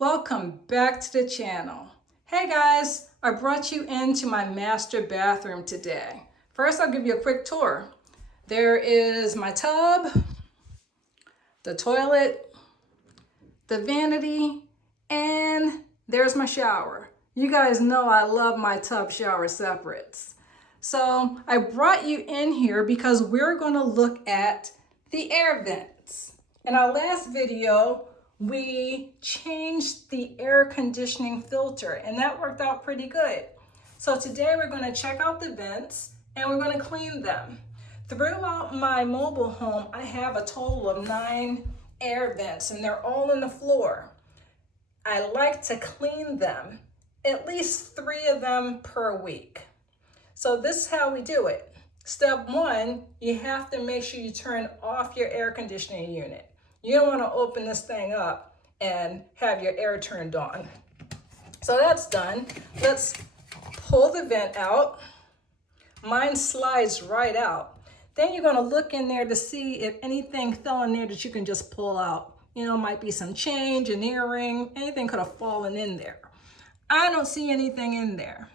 Welcome back to the channel. Hey guys, I brought you into my master bathroom today. First, I'll give you a quick tour. There is my tub, the toilet, the vanity, and there's my shower. You guys know I love my tub shower separates. So I brought you in here because we're going to look at the air vents. In our last video, we changed the air conditioning filter and that worked out pretty good. So today we're going to check out the vents and we're going to clean them. Throughout my mobile home, I have a total of 9 air vents and they're all on the floor. I like to clean them, at least 3 of them per week. So this is how we do it. Step 1, you have to make sure you turn off your air conditioning unit. You don't want to open this thing up and have your air turned on. So that's done. Let's pull the vent out. Mine slides right out. Then you're going to look in there to see if anything fell in there that you can just pull out. You know, might be some change, an earring, anything could have fallen in there. I don't see anything in there.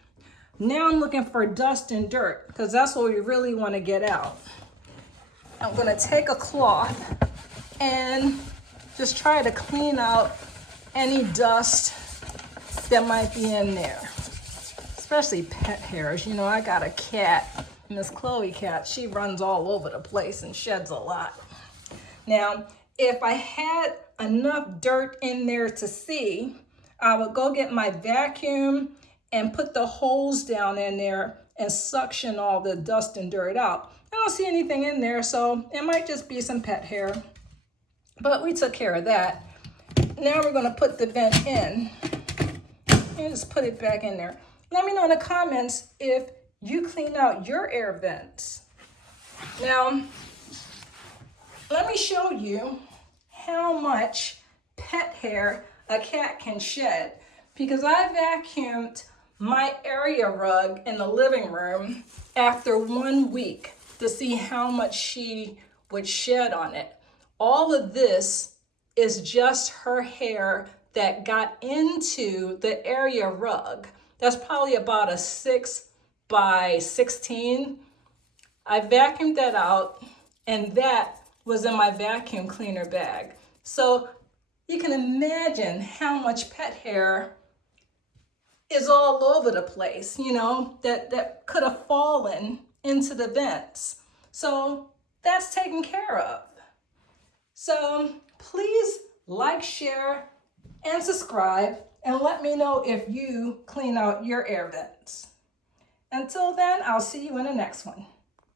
Now I'm looking for dust and dirt because that's what we really want to get out. I'm going to take a cloth and just try to clean out any dust that might be in there, especially pet hairs. You know, I got a cat, Miss Chloe cat. She runs all over the place and sheds a lot. Now, if I had enough dirt in there to see, I would go get my vacuum and put the hose down in there and suction all the dust and dirt out. I don't see anything in there, so it might just be some pet hair. But we took care of that. Now we're going to put the vent in and just put it back in there. Let me know in the comments if you clean out your air vents. Now, let me show you how much pet hair a cat can shed, because I vacuumed my area rug in the living room after 1 week to see how much she would shed on it. All of this is just her hair that got into the area rug. That's probably about a 6 by 16. I vacuumed that out and that was in my vacuum cleaner bag. So you can imagine how much pet hair is all over the place, you know, that could have fallen into the vents. So that's taken care of. So please like, share, and subscribe, and let me know if you clean out your air vents. Until then, I'll see you in the next one.